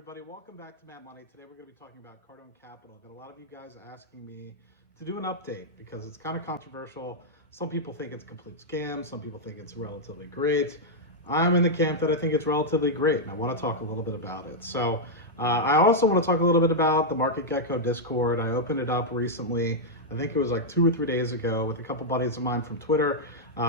everybody, welcome back to Mad Money. Today we're going to be talking about Cardone Capital. I've got a lot of you guys asking me to do an update because it's kind of controversial. Some people think it's a complete scam, some people think it's relatively great. I'm in the camp that I think it's relatively great, and I want to talk a little bit about it. So I also want to talk a little bit about the Market Gecko Discord. I opened it up recently. I think it was like 2 or 3 days ago with a couple buddies of mine from Twitter.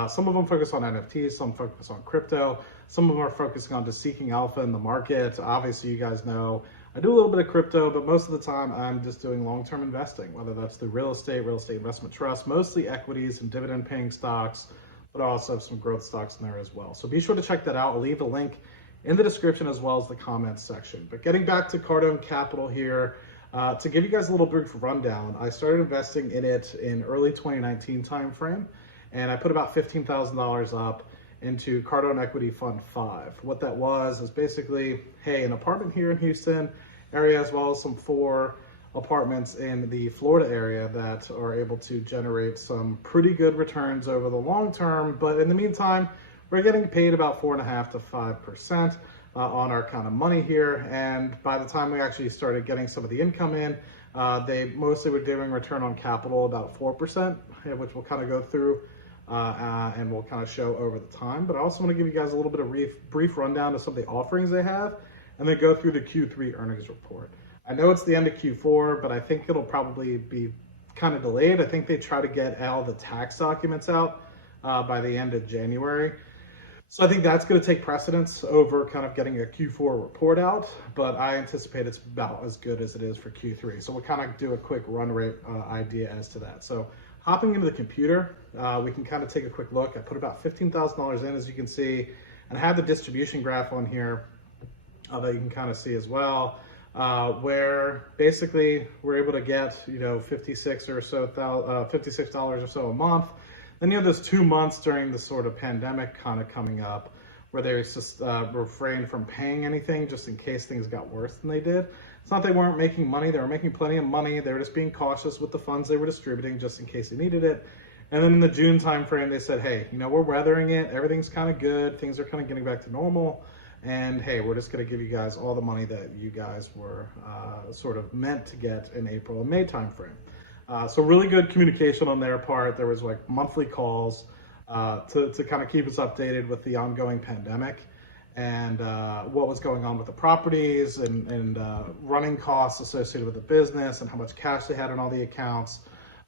Some of them focus on NFTs, some focus on crypto, some of them are focusing on just seeking alpha in the market. Obviously, you guys know I do a little bit of crypto, but most of the time I'm just doing long-term investing, whether that's through real estate investment trust, mostly equities and dividend-paying stocks, but I also have some growth stocks in there as well. So be sure to check that out. I'll leave a link in the description as well as the comments section. But getting back to Cardone Capital here, to give you guys a little brief rundown, I started investing in it in early 2019 timeframe, and I put about $15,000 up into Cardone Equity Fund 5. What that was is basically, hey, an apartment here in Houston area, as well as some 4 apartments in the Florida area that are able to generate some pretty good returns over the long term. But in the meantime, we're getting paid about 4.5% to 5% on our kind of money here. And by the time we actually started getting some of the income in, they mostly were doing return on capital about 4%, which we'll kind of go through and we'll kind of show over the time. But I also want to give you guys a little bit of brief rundown of some of the offerings they have, and then go through the Q3 earnings report. I know it's the end of Q4, but I think it'll probably be kind of delayed. I think they try to get all the tax documents out by the end of January. So I think that's going to take precedence over kind of getting a Q4 report out, but I anticipate it's about as good as it is for Q3. So we'll kind of do a quick run rate idea as to that. So hopping into the computer, we can kind of take a quick look. I put about $15,000 in, as you can see, and I have the distribution graph on here that you can kind of see as well, where basically we're able to get, $56 or so a month. Then you have those 2 months during the sort of pandemic kind of coming up where they just refrained from paying anything just in case things got worse than they did. It's not they weren't making money, they were making plenty of money. They were just being cautious with the funds they were distributing just in case they needed it. And then in the June timeframe, they said, hey, we're weathering it. Everything's kind of good. Things are kind of getting back to normal. And hey, we're just going to give you guys all the money that you guys were sort of meant to get in April and May timeframe. So really good communication on their part. There was like monthly calls to kind of keep us updated with the ongoing pandemic and what was going on with the properties and running costs associated with the business and how much cash they had on all the accounts.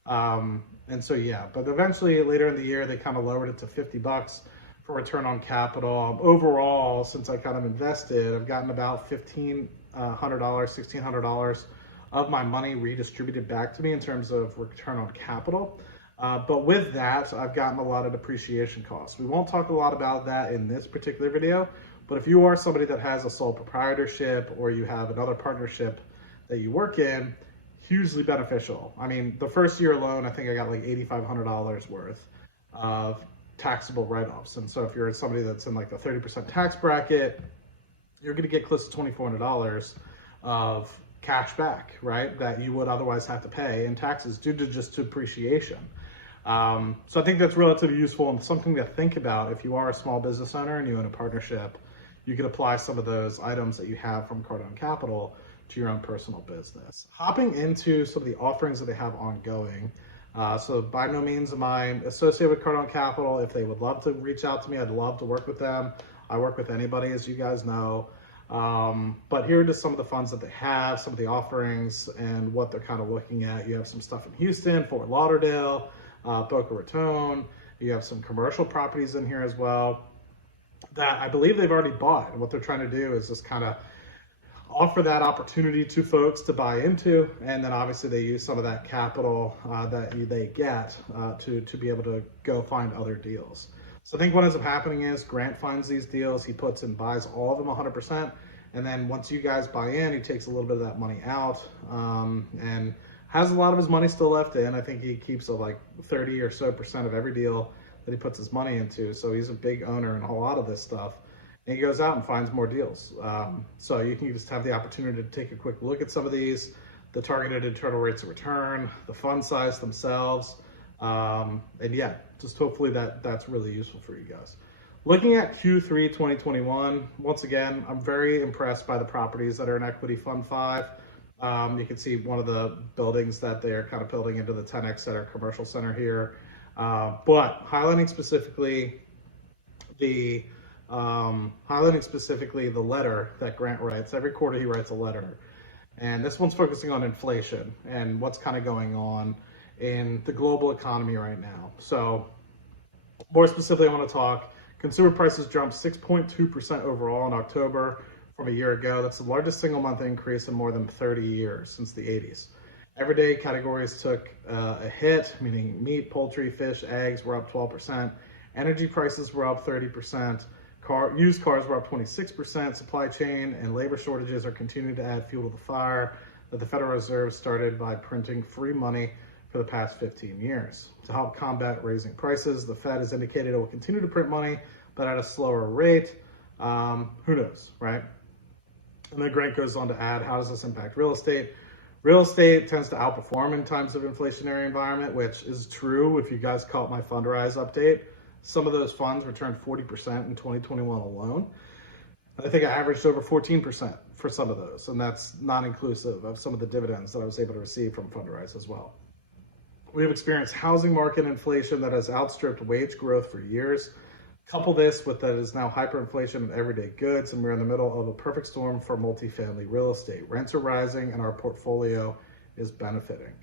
And so, yeah, but eventually later in the year, they kind of lowered it to $50 for return on capital. Overall, since I kind of invested, I've gotten about $1,500, $1,600 of my money redistributed back to me in terms of return on capital. But with that, I've gotten a lot of depreciation costs. We won't talk a lot about that in this particular video, but if you are somebody that has a sole proprietorship or you have another partnership that you work in, hugely beneficial. I mean, the first year alone, I think I got like $8,500 worth of taxable write-offs. And so if you're somebody that's in like the 30% tax bracket, you're going to get close to $2,400 of cash back, right? That you would otherwise have to pay in taxes due to just depreciation. So I think that's relatively useful and something to think about if you are a small business owner and you own a partnership. You can apply some of those items that you have from Cardone Capital to your own personal business. Hopping into some of the offerings that they have ongoing. So by no means am I associated with Cardone Capital. If they would love to reach out to me, I'd love to work with them. I work with anybody, as you guys know. But here are just some of the funds that they have, some of the offerings and what they're kind of looking at. You have some stuff in Houston, Fort Lauderdale, Boca Raton. You have some commercial properties in here as well that I believe they've already bought. And what they're trying to do is just kind of offer that opportunity to folks to buy into. And then obviously they use some of that capital that they get to be able to go find other deals. So I think what ends up happening is Grant finds these deals, he puts and buys all of them 100%. And then once you guys buy in, he takes a little bit of that money out and has a lot of his money still left in. I think he keeps like 30 or so percent of every deal that he puts his money into. So he's a big owner in a lot of this stuff. And he goes out and finds more deals. So you can just have the opportunity to take a quick look at some of these, the targeted internal rates of return, the fund size themselves. And yeah, just hopefully that's really useful for you guys. Looking at Q3 2021, once again, I'm very impressed by the properties that are in Equity Fund 5. You can see one of the buildings that they're kind of building into the 10X Center Commercial Center here. But highlighting specifically the letter that Grant writes. Every quarter he writes a letter. And this one's focusing on inflation and what's kind of going on in the global economy right now. So more specifically, I want to talk consumer prices jumped 6.2% overall in October from a year ago. That's the largest single month increase in more than 30 years since the 80s. Everyday categories took a hit, meaning meat, poultry, fish, eggs were up 12%. Energy prices were up 30%. Used cars were up 26%. Supply chain and labor shortages are continuing to add fuel to the fire that the Federal Reserve started by printing free money for the past 15 years. To help combat raising prices, the Fed has indicated it will continue to print money, but at a slower rate. Who knows, right? And then Grant goes on to add, how does this impact real estate? Real estate tends to outperform in times of inflationary environment, which is true. If you guys caught my Fundrise update, some of those funds returned 40% in 2021 alone. I think I averaged over 14% for some of those, and that's not inclusive of some of the dividends that I was able to receive from Fundrise as well. We've experienced housing market inflation that has outstripped wage growth for years. Couple this with that is now hyperinflation of everyday goods, and we're in the middle of a perfect storm for multifamily real estate. Rents are rising and our portfolio is benefiting.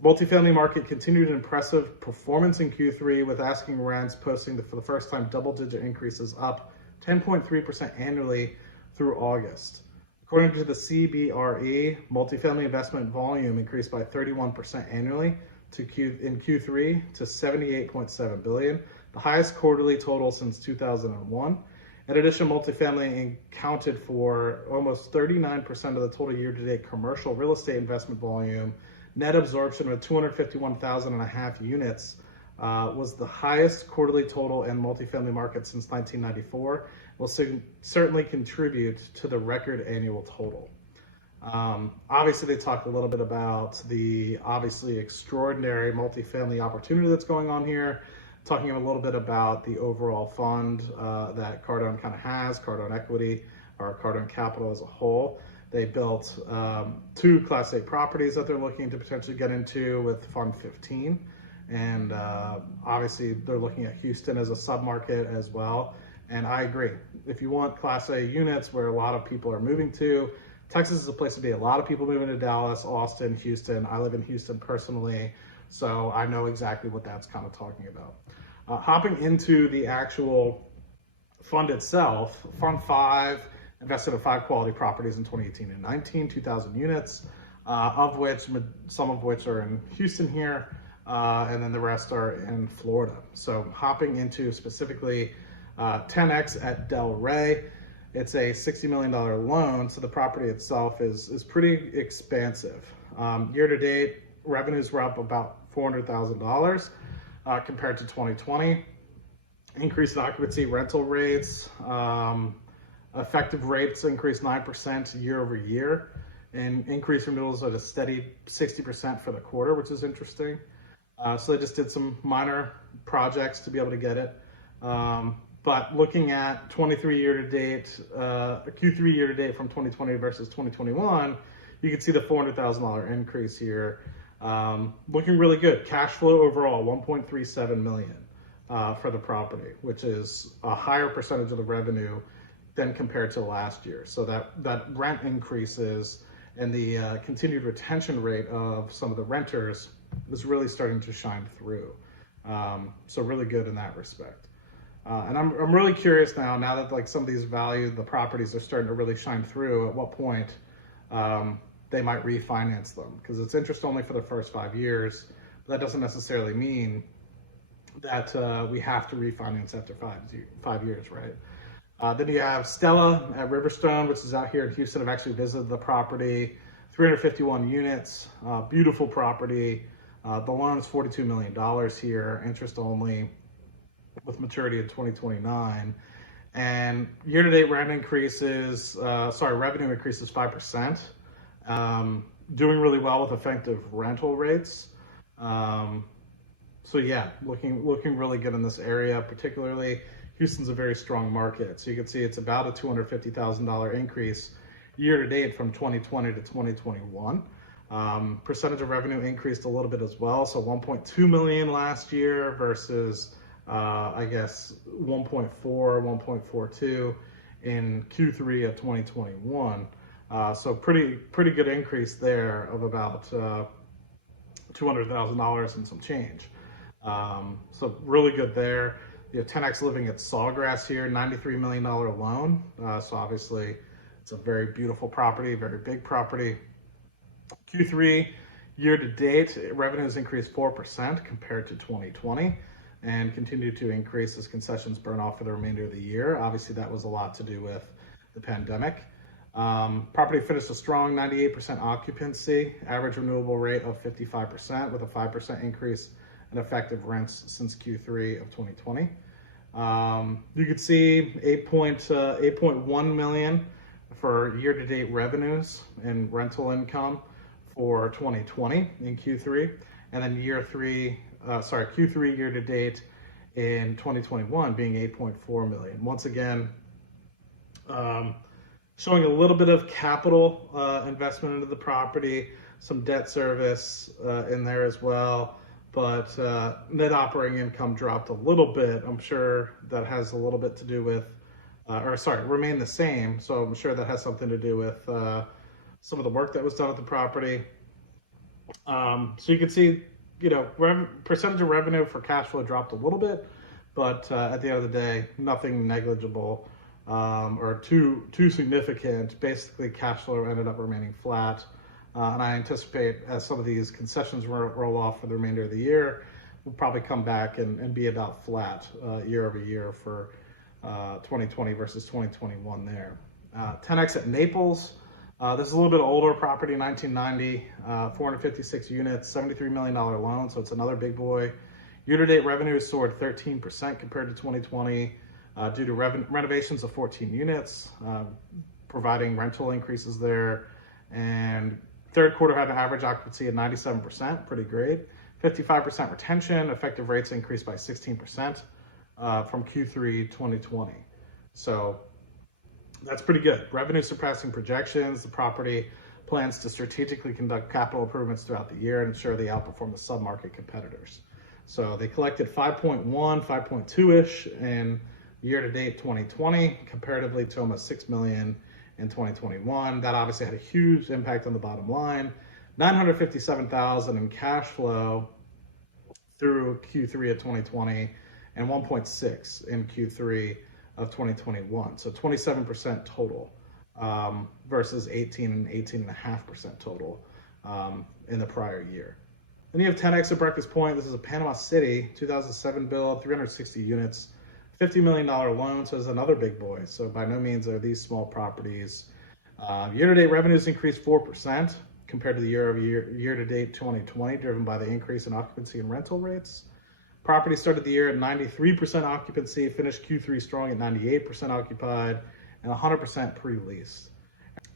The multifamily market continued an impressive performance in Q3 with asking rents posting for the first time double-digit increases up 10.3% annually through August. According to the CBRE, multifamily investment volume increased by 31% annually in Q3 to $78.7 billion, the highest quarterly total since 2001. In addition, multifamily accounted for almost 39% of the total year-to-date commercial real estate investment volume. Net absorption of 251,500 units was the highest quarterly total in multifamily market since 1994. Will certainly contribute to the record annual total. Obviously, they talked a little bit about the obviously extraordinary multifamily opportunity that's going on here, talking a little bit about the overall fund that Cardone kind of has, Cardone Equity or Cardone Capital as a whole. They built 2 Class A properties that they're looking to potentially get into with Fund 15. And obviously, they're looking at Houston as a submarket as well. And I agree. If you want Class A units where a lot of people are moving to, Texas is a place to be. A lot of people moving to Dallas, Austin, Houston. I live in Houston personally, so I know exactly what that's kind of talking about. Hopping into the actual fund itself, Fund 5 invested in 5 quality properties in 2018 and 19, 2,000 units, of which some of which are in Houston here, and then the rest are in Florida. So hopping into specifically 10X at Del Rey. It's a $60 million loan, so the property itself is pretty expansive. Year to date, revenues were up about $400,000 compared to 2020. Increase in occupancy, rental rates, effective rates increased 9% year over year, and increased renewals at a steady 60% for the quarter, which is interesting. So they just did some minor projects to be able to get it. But looking at 23 year to date, Q3 year to date from 2020 versus 2021, you can see the $400,000 increase here. Looking really good. Cash flow overall, 1.37 million for the property, which is a higher percentage of the revenue than compared to last year. So that rent increases and the continued retention rate of some of the renters is really starting to shine through. So really good in that respect. And I'm really curious now that like some of these the properties are starting to really shine through, at what point they might refinance them, because it's interest only for the first 5 years. But that doesn't necessarily mean that we have to refinance after 5 years, right? Then you have Stella at Riverstone, which is out here in Houston. I've actually visited the property, 351 units, beautiful property. The loan is $42 million here, interest only, with maturity in 2029. And year-to-date revenue increases 5%. Doing really well with effective rental rates. So yeah, looking really good in this area. Particularly, Houston's a very strong market. So you can see it's about a $250,000 increase year to date from 2020 to 2021. Percentage of revenue increased a little bit as well. So 1.2 million last year versus, I guess, 1.4, 1.42 in Q3 of 2021. So pretty good increase there of about $200,000 and some change. So really good there. You have 10X living at Sawgrass here, $93 million loan. So obviously it's a very beautiful property, very big property. Q3 year to date, revenues increased 4% compared to 2020 and continue to increase as concessions burn off for the remainder of the year. Obviously that was a lot to do with the pandemic. Property finished a strong 98% occupancy, average renewable rate of 55% with a 5% increase in effective rents since Q3 of 2020. You could see 8.1 million for year-to-date revenues and rental income for 2020 in Q3, and then Q3 year-to-date in 2021 being 8.4 million. Once again, showing a little bit of capital investment into the property, some debt service in there as well, but net operating income dropped a little bit. I'm sure that has a little bit to do with, remained the same. So I'm sure that has something to do with some of the work that was done at the property. So you can see, percentage of revenue for cash flow dropped a little bit, but at the end of the day, nothing negligible or too significant. Basically, cash flow ended up remaining flat. And I anticipate as some of these concessions roll off for the remainder of the year, we'll probably come back and be about flat year over year for 2020 versus 2021 there. 10X at Naples. This is a little bit older property, 1990, 456 units, $73 million loan. So it's another big boy. Year-to-date revenue soared 13% compared to 2020 due to renovations of 14 units, providing rental increases there. And third quarter had an average occupancy of 97%, pretty great. 55% retention, effective rates increased by 16% from Q3 2020. So that's pretty good. Revenue surpassing projections. The property plans to strategically conduct capital improvements throughout the year and ensure they outperform the sub-market competitors. So they collected 5.1, 5.2-ish in year-to-date 2020, comparatively to almost 6 million in 2021. That obviously had a huge impact on the bottom line. 957,000 in cash flow through Q3 of 2020 and 1.6 in Q3 of 2021. So 27% total versus 18 and 18.5% total in the prior year. Then you have 10X at Breakfast Point. This is a Panama City, 2007 build, 360 units, $50 million loan. So it's another big boy. So by no means are these small properties. Year-to-date revenues increased 4% compared to the year-to-date 2020, driven by the increase in occupancy and rental rates. Property started the year at 93% occupancy, finished Q3 strong at 98% occupied, and 100% pre-leased.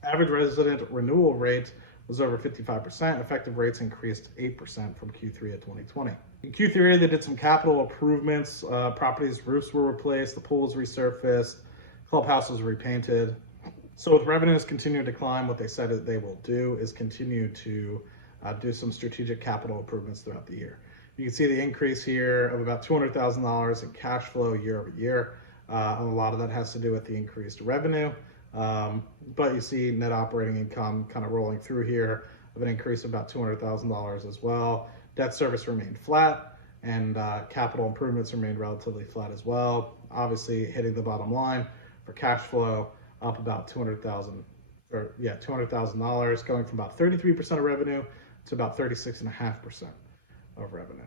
Average resident renewal rate was over 55%. Effective rates increased 8% from Q3 of 2020. In Q3, they did some capital improvements. Properties' roofs were replaced, the pool was resurfaced, clubhouse was repainted. So with revenues continuing to climb, what they said that they will do is continue to do some strategic capital improvements throughout the year. You can see the increase here of about $200,000 in cash flow year over year. And a lot of that has to do with the increased revenue. But you see net operating income kind of rolling through here of an increase of about $200,000 as well. Debt service remained flat, and capital improvements remained relatively flat as well. Obviously hitting the bottom line for cash flow up about $200,000, going from about 33% of revenue to about 36.5% of revenue.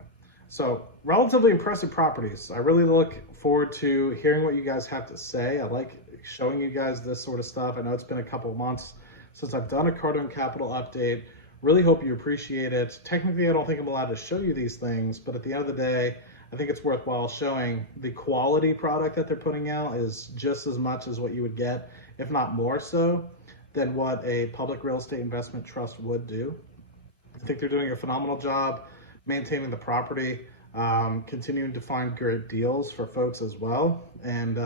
So relatively impressive properties. I really look forward to hearing what you guys have to say. I like showing you guys this sort of stuff. I know it's been a couple of months since I've done a Cardone Capital update. Really hope you appreciate it. Technically, I don't think I'm allowed to show you these things, but at the end of the day, I think it's worthwhile showing the quality product that they're putting out is just as much as what you would get, if not more so, than what a public real estate investment trust would do. I think they're doing a phenomenal job maintaining the property. continuing to find great deals for folks as well. And,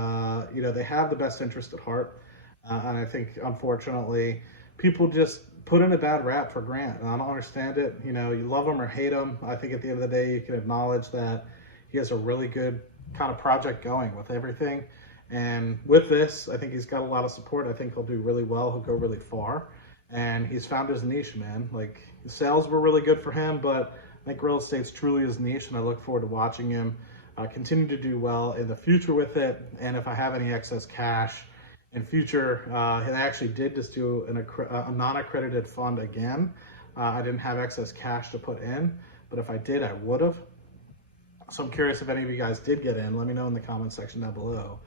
you know, they have the best interest at heart. And I think, unfortunately, people just put in a bad rap for Grant. And I don't understand it. You know, you love him or hate him. I think at the end of the day, you can acknowledge that he has a really good kind of project going with everything. And with this, I think he's got a lot of support. I think he'll do really well. He'll go really far. And he's found his niche, man. Like, the sales were really good for him, but I think real estate's truly his niche, and I look forward to watching him continue to do well in the future with it. And if I have any excess cash in future, I actually did just do a non-accredited fund again. I didn't have excess cash to put in, but if I did, I would have. So I'm curious if any of you guys did get in. Let me know in the comment section down below.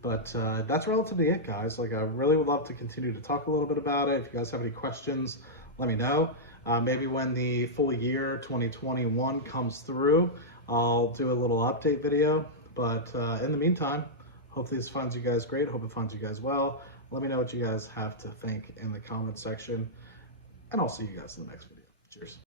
But that's relatively it, guys. Like, I really would love to continue to talk a little bit about it. If you guys have any questions, let me know. Maybe when the full year 2021 comes through, I'll do a little update video. But in the meantime, hopefully this finds you guys great. Hope it finds you guys well. Let me know what you guys have to think in the comment section. And I'll see you guys in the next video. Cheers.